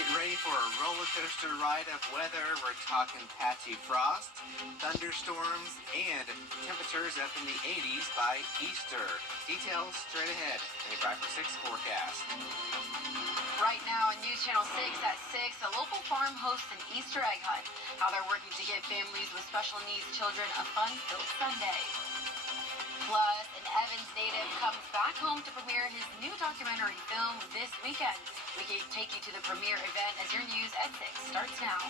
Get ready for a roller coaster ride of weather. We're talking patchy frost, thunderstorms, and temperatures up in the 80s by Easter. Details straight ahead in your 5 for 6 forecast. Right now on News Channel 6 at 6, a local farm hosts an Easter egg hunt. How they're working to give families with special needs children a fun-filled Sunday. Plus, an Evans native comes back home to premiere his new documentary film this weekend. We can take you to the premiere event as your news at 6 starts now.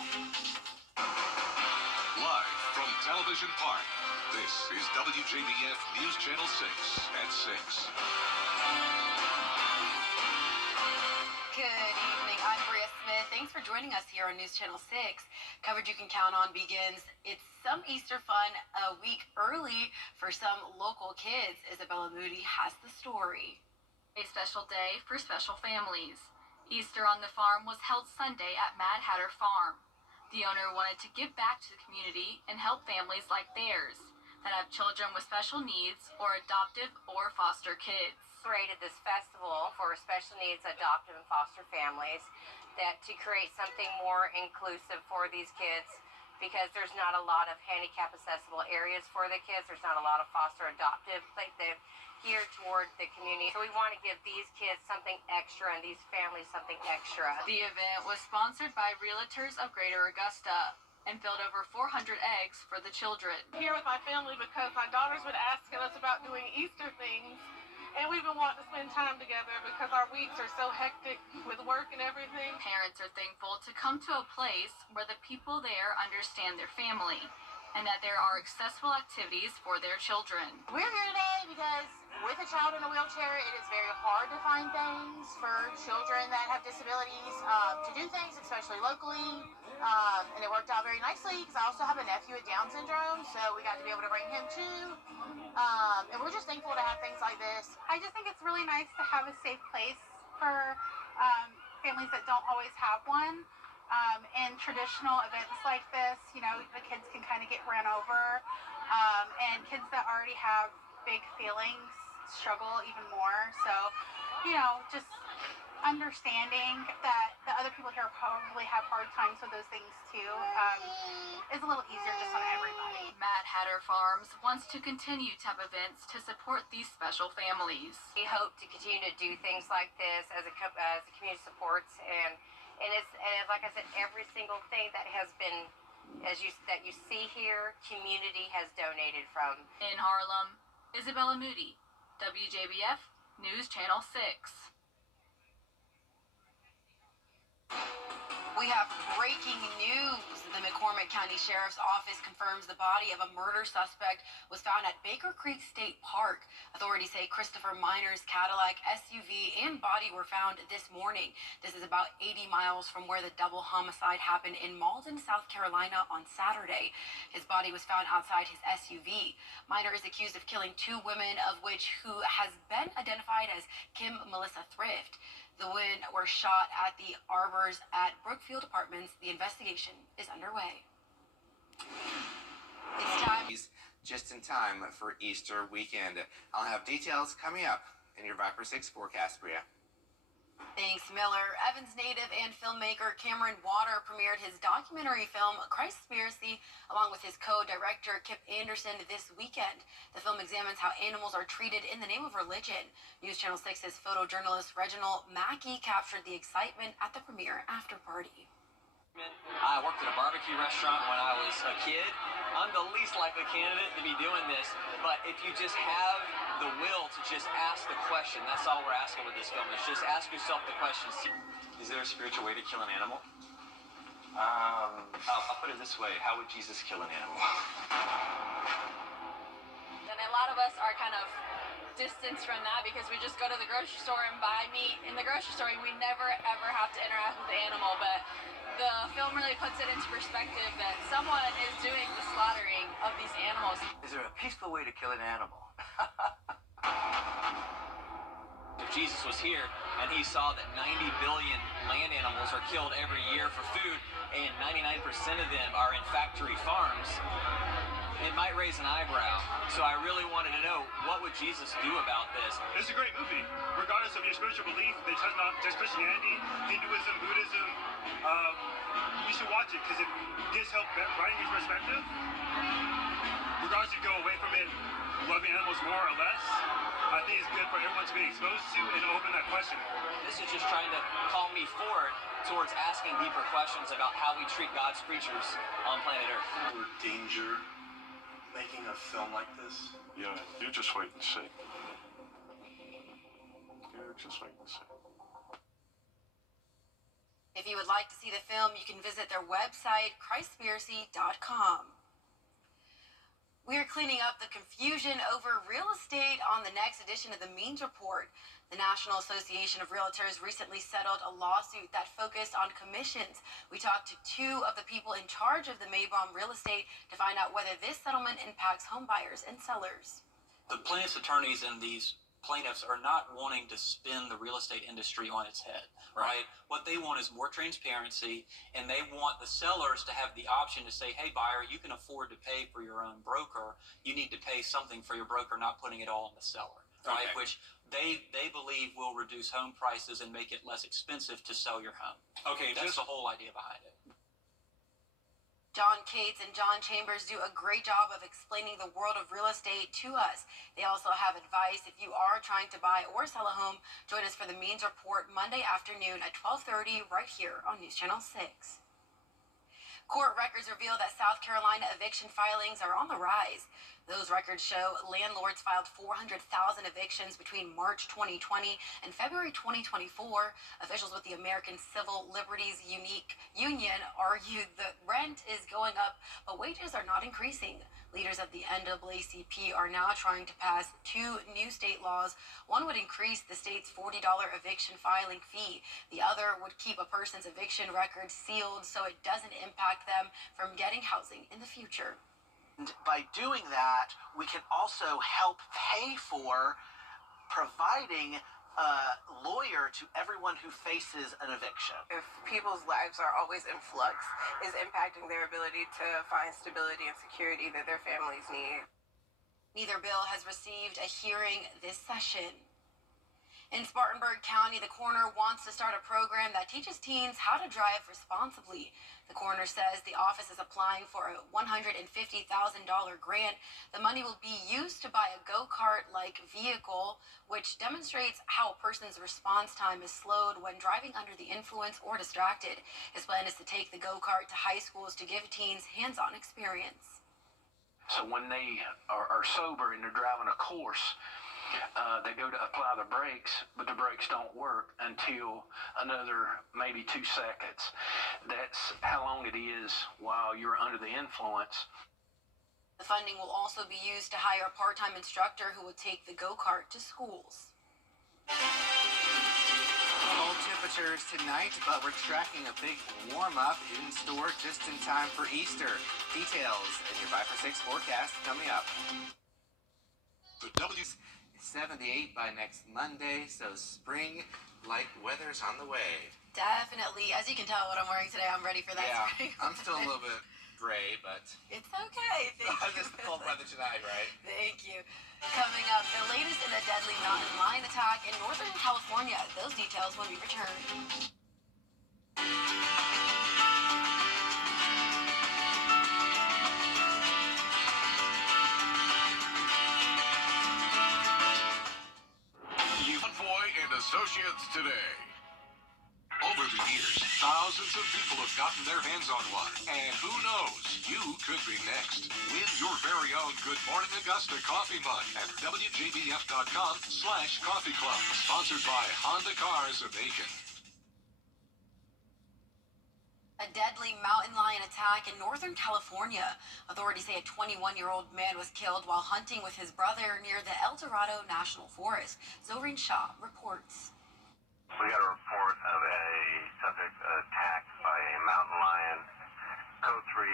Live from Television Park, this is WJBF News Channel 6 at 6. Good evening, I'm Bria Smith. Thanks for joining us here on News Channel 6. Coverage you can count on begins. It's some Easter fun a week early for some local kids. Isabella Moody has the story. A special day for special families. Easter on the farm was held Sunday at Mad Hatter Farm. The owner wanted to give back to the community and help families like theirs that have children with special needs or adoptive or foster kids. Created this festival for special needs, adoptive, and foster families to create something more inclusive for these kids, because there's not a lot of handicap accessible areas for the kids. There's not a lot of foster adoptive, like they're geared toward the community. So we want to give these kids something extra and these families something extra. The event was sponsored by Realtors of Greater Augusta and filled over 400 eggs for the children. I'm here with my family because my daughters been asking us about doing Easter things. And we've been wanting to spend time together because our weeks are so hectic with work and everything. Parents are thankful to come to a place where the people there understand their family and that there are accessible activities for their children. We're here today because with a child in a wheelchair, it is very hard to find things for children that have disabilities to do things, especially locally. And it worked out very nicely because I also have a nephew with Down syndrome, so we got to be able to bring him too. And we're just thankful to have things like this. I just think it's really nice to have a safe place for families that don't always have one. In traditional events like this, you know, the kids can kind of get ran over, and kids that already have big feelings struggle even more. So, you know, just understanding that the other people here probably have hard times with those things too is a little easier just on everybody. Mad Hatter Farms wants to continue to have events to support these special families. We hope to continue to do things like this as the community supports, and like I said, every single thing that has been, that you see here, community has donated from. In Harlem, Isabella Moody, WJBF News Channel 6. We have breaking news. The McCormick County Sheriff's Office confirms the body of a murder suspect was found at Baker Creek State Park. Authorities say Christopher Minor's Cadillac SUV and body were found this morning. This is about 80 miles from where the double homicide happened in Malden, South Carolina on Saturday. His body was found outside his SUV. Minor is accused of killing 2 women, of which who has been identified as Kim Melissa Thrift. The women were shot at the arbors at Brookfield Apartments. The investigation is underway. It's time. Just in time for Easter weekend. I'll have details coming up in your 5 for 6 forecast, Bria. Thanks, Miller. Evans native and filmmaker Cameron Water premiered his documentary film, Christspiracy, along with his co-director Kip Anderson this weekend. The film examines how animals are treated in the name of religion. News Channel 6's photojournalist Reginald Mackey captured the excitement at the premiere after party. I worked at a barbecue restaurant when I was a kid. I'm the least likely candidate to be doing this, but if you just have the will to just ask the question, that's all we're asking with this film, is just ask yourself the question. Is there a spiritual way to kill an animal? I'll put it this way, how would Jesus kill an animal? And a lot of us are kind of distanced from that because we just go to the grocery store and buy meat in the grocery store. We never ever have to interact with the animal, but the film really puts it into perspective that someone is doing the slaughtering of these animals. Is there a peaceful way to kill an animal? If Jesus was here and he saw that 90 billion land animals are killed every year for food and 99% of them are in factory farms, it might raise an eyebrow. So I really wanted to know, what would Jesus do about this? It's a great movie. Regardless of your spiritual belief, they touch not just Christianity, Hinduism, Buddhism, watch it because it gives help writing his perspective. Regardless if you go away from it loving animals more or less, I think it's good for everyone to be exposed to and open that question. This is just trying to call me forward towards asking deeper questions about how we treat God's creatures on planet Earth. Or danger making a film like this? Yeah, you just wait and see. You just wait and see. If you would like to see the film, you can visit their website, Christspiracy.com. We are cleaning up the confusion over real estate on the next edition of the Means Report. The National Association of Realtors recently settled a lawsuit that focused on commissions. We talked to two of the people in charge of the Maybaum Real Estate to find out whether this settlement impacts home buyers and sellers. The plaintiffs' attorneys and these plaintiffs are not wanting to spin the real estate industry on its head, right? What they want is more transparency, and they want the sellers to have the option to say, hey, buyer, you can afford to pay for your own broker. You need to pay something for your broker, not putting it all on the seller, right? Okay. Which they believe will reduce home prices and make it less expensive to sell your home. Okay, That's the whole idea behind it. John Cates and John Chambers do a great job of explaining the world of real estate to us. They also have advice if you are trying to buy or sell a home. Join us for the Means Report Monday afternoon at 12:30 right here on News Channel 6. Court records reveal that South Carolina eviction filings are on the rise. Those records show landlords filed 400,000 evictions between March 2020 and February 2024. Officials with the American Civil Liberties Union argued that rent is going up, but wages are not increasing. Leaders of the NAACP are now trying to pass two new state laws. One would increase the state's $40 eviction filing fee. The other would keep a person's eviction record sealed so it doesn't impact them from getting housing in the future. And by doing that, we can also help pay for providing a lawyer to everyone who faces an eviction. If people's lives are always in flux, is impacting their ability to find stability and security that their families need. Neither bill has received a hearing this session. In Spartanburg County, the coroner wants to start a program that teaches teens how to drive responsibly. The coroner says the office is applying for a $150,000 grant. The money will be used to buy a go-kart-like vehicle, which demonstrates how a person's response time is slowed when driving under the influence or distracted. His plan is to take the go-kart to high schools to give teens hands-on experience. So when they are sober and they're driving a course, they go to apply the brakes, but the brakes don't work until another maybe 2 seconds. That's how long it is while you're under the influence. The funding will also be used to hire a part-time instructor who will take the go-kart to schools. Cold temperatures tonight, but we're tracking a big warm-up in store just in time for Easter. Details in your 5 for 6 forecast coming up. The 78 by next Monday, so spring-like weather's on the way. Definitely. As you can tell what I'm wearing today, I'm ready for that spring. I'm still a little bit gray, but It's okay. Thank you. just cold weather tonight, right? Thank you. Coming up, the latest in a deadly mountain lion attack in Northern California. Those details when we return. Convoy and Associates today. Over the years, thousands of people have gotten their hands on one. And who knows, you could be next. Win your very own Good Morning Augusta coffee mug at WJBF.com/coffee club. Sponsored by Honda Cars of Aiken. A deadly mountain lion attack in Northern California. Authorities say a 21-year-old man was killed while hunting with his brother near the El Dorado National Forest. Zoreen Shaw reports. We got a report of a subject attacked by a mountain lion. Code 3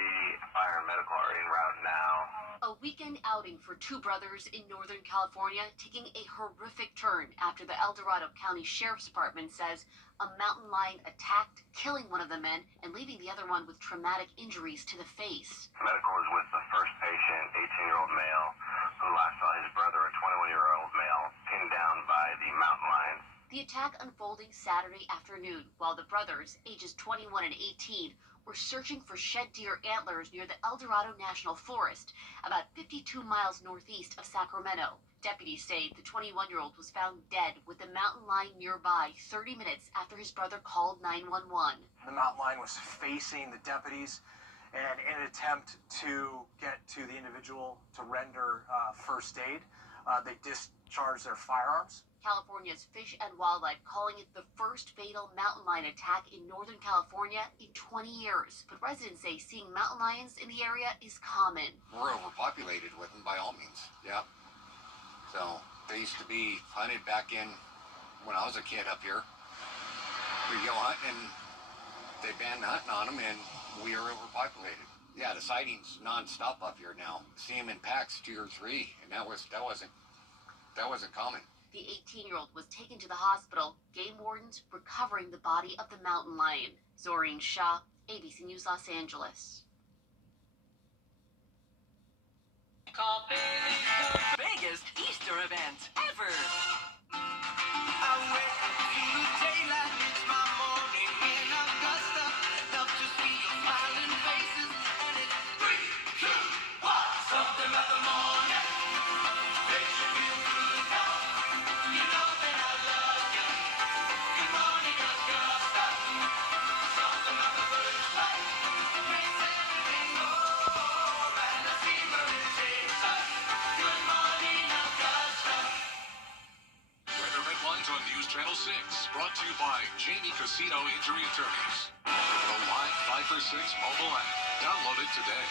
fire and medical are en route now. A weekend outing for two brothers in Northern California taking a horrific turn after the El Dorado County Sheriff's Department says a mountain lion attacked, killing one of the men and leaving the other one with traumatic injuries to the face. Medical is with the first patient, 18-year-old male, who last saw his brother, a 21-year-old male, pinned down by the mountain lion. The attack unfolding Saturday afternoon while the brothers, ages 21 and 18, were searching for shed deer antlers near the El Dorado National Forest, about 52 miles northeast of Sacramento. Deputies say the 21-year-old was found dead with a mountain lion nearby 30 minutes after his brother called 911. The mountain lion was facing the deputies, and in an attempt to get to the individual to render first aid, they discharged their firearms. California's Fish and Wildlife calling it the first fatal mountain lion attack in Northern California in 20 years. But residents say seeing mountain lions in the area is common. We're overpopulated with them by all means. Yeah. So they used to be hunted back in when I was a kid up here. We'd go hunting and they banned hunting on them, and we are overpopulated. Yeah, the sightings nonstop up here now. See them in packs, 2 or 3, and that wasn't common. The 18-year-old was taken to the hospital. Game wardens recovering the body of the mountain lion. Zoreen Shah, ABC News, Los Angeles. Biggest Easter event ever. On News Channel 6, brought to you by Jamie Casino Injury Attorneys. The live 5 for 6 mobile app. Download it today.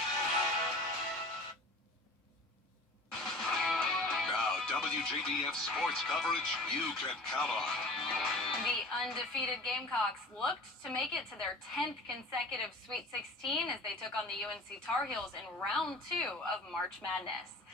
Now, WJBF sports coverage you can count on. The undefeated Gamecocks looked to make it to their 10th consecutive Sweet 16 as they took on the UNC Tar Heels in round 2 of March Madness.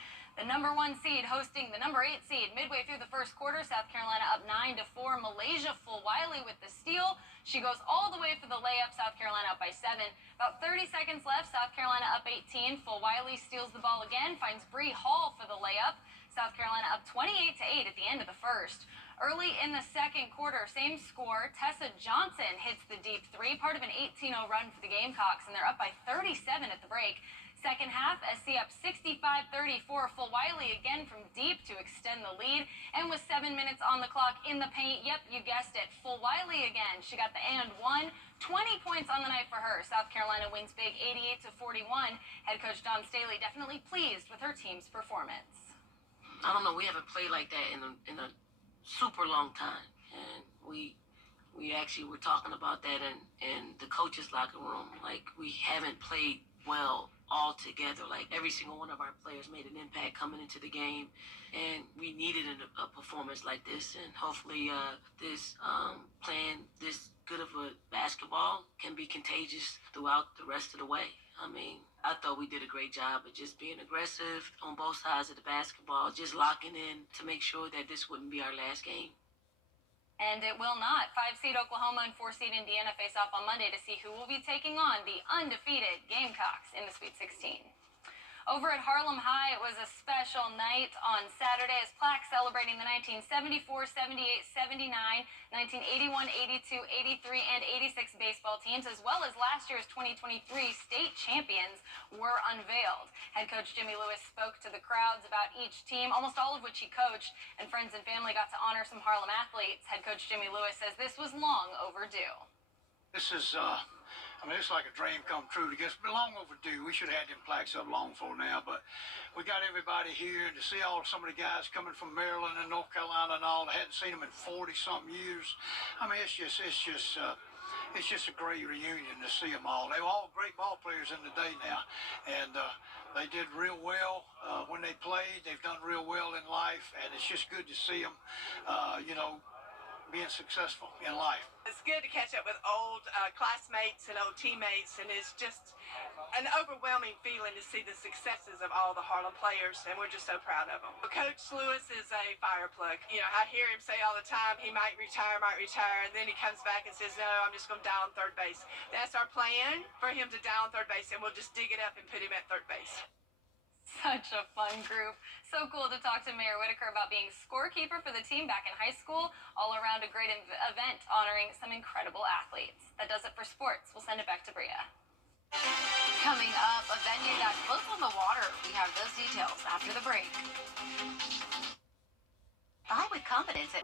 The number 1 seed hosting the number 8 seed midway through the first quarter. South Carolina up 9-4. Malaysia Fulwiley with the steal. She goes all the way for the layup. South Carolina up by 7. About 30 seconds left. South Carolina up 18. Fulwiley steals the ball again. Finds Bree Hall for the layup. South Carolina up 28-8 at the end of the first. Early in the second quarter, same score. Tessa Johnson hits the deep 3, part of an 18-0 run for the Gamecocks, and they're up by 37 at the break. Second half, SC up 65-34. Fulwiley again from deep to extend the lead. And with 7 minutes on the clock in the paint, yep, you guessed it, Fulwiley again. She got the and one. 20 points on the night for her. South Carolina wins big 88-41. Head coach Dawn Staley definitely pleased with her team's performance. I don't know, we haven't played like that in a super long time. And we actually were talking about that in the coaches' locker room. Like, we haven't played well all together. Like, every single one of our players made an impact coming into the game, and we needed a performance like this. And hopefully this playing this good of a basketball can be contagious throughout the rest of the way. I mean, I thought we did a great job of just being aggressive on both sides of the basketball, just locking in to make sure that this wouldn't be our last game. And it will not. 5-seed Oklahoma and 4-seed Indiana face off on Monday to see who will be taking on the undefeated Gamecocks in the Sweet 16. Over at Harlem High, it was a special night on Saturday as Plaque celebrating the 1974, 78, 79, 1981, 82, 83, and 86 baseball teams, as well as last year's 2023 state champions, were unveiled. Head coach Jimmy Lewis spoke to the crowds about each team, almost all of which he coached, and friends and family got to honor some Harlem athletes. Head coach Jimmy Lewis says this was long overdue. This is it's like a dream come true. It's been long overdue. We should have had them plaques up long for now, but we got everybody here, and to see some of the guys coming from Maryland and North Carolina and all, I hadn't seen them in 40-something years. I mean, it's just a great reunion to see them all. They were all great ball players in the day now, and they did real well when they played. They've done real well in life, and it's just good to see them, being successful in life. It's good to catch up with old classmates and old teammates, and it's just an overwhelming feeling to see the successes of all the Harlem players, and we're just so proud of them. Coach Lewis is a fire plug. You know, I hear him say all the time he might retire, and then he comes back and says, no, I'm just going to die on third base. That's our plan, for him to die on third base, and we'll just dig it up and put him at third base. Such a fun group. So cool to talk to Mayor Whitaker about being scorekeeper for the team back in high school. All around a great event honoring some incredible athletes. That does it for sports. We'll send it back to Bria. Coming up, a venue that floats on the water. We have those details after the break. Buy with confidence at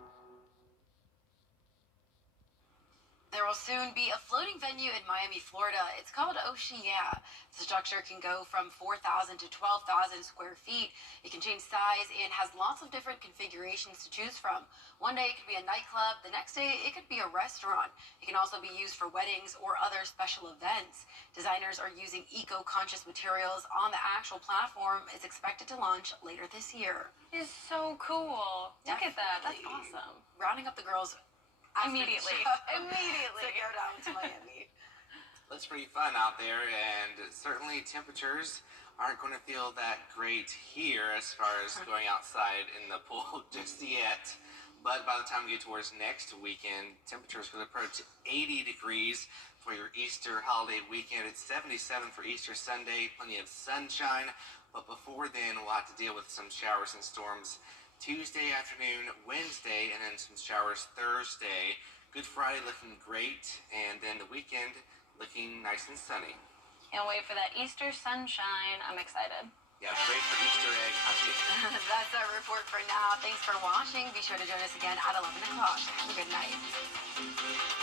There will soon be a floating venue in Miami, Florida. It's called Ocean Yeah. The structure can go from 4,000 to 12,000 square feet. It can change size and has lots of different configurations to choose from. One day it could be a nightclub. The next day it could be a restaurant. It can also be used for weddings or other special events. Designers are using eco-conscious materials on the actual platform. It's expected to launch later this year. It's so cool. Look at that. That's Definitely. awesome. Rounding up the girls after the Immediately. show Immediately. to go down to Miami. Looks pretty fun out there, and certainly temperatures aren't going to feel that great here as far as going outside in the pool just yet. But by the time we get towards next weekend, temperatures could approach 80 degrees for your Easter holiday weekend. It's 77 for Easter Sunday, plenty of sunshine. But before then, we'll have to deal with some showers and storms Tuesday afternoon, Wednesday, and then some showers Thursday. Good Friday looking great, and then the weekend looking nice and sunny. Can't wait for that Easter sunshine. I'm excited. Yeah, great for Easter egg hunting. That's our report for now. Thanks for watching. Be sure to join us again at 11 o'clock. Have a good night.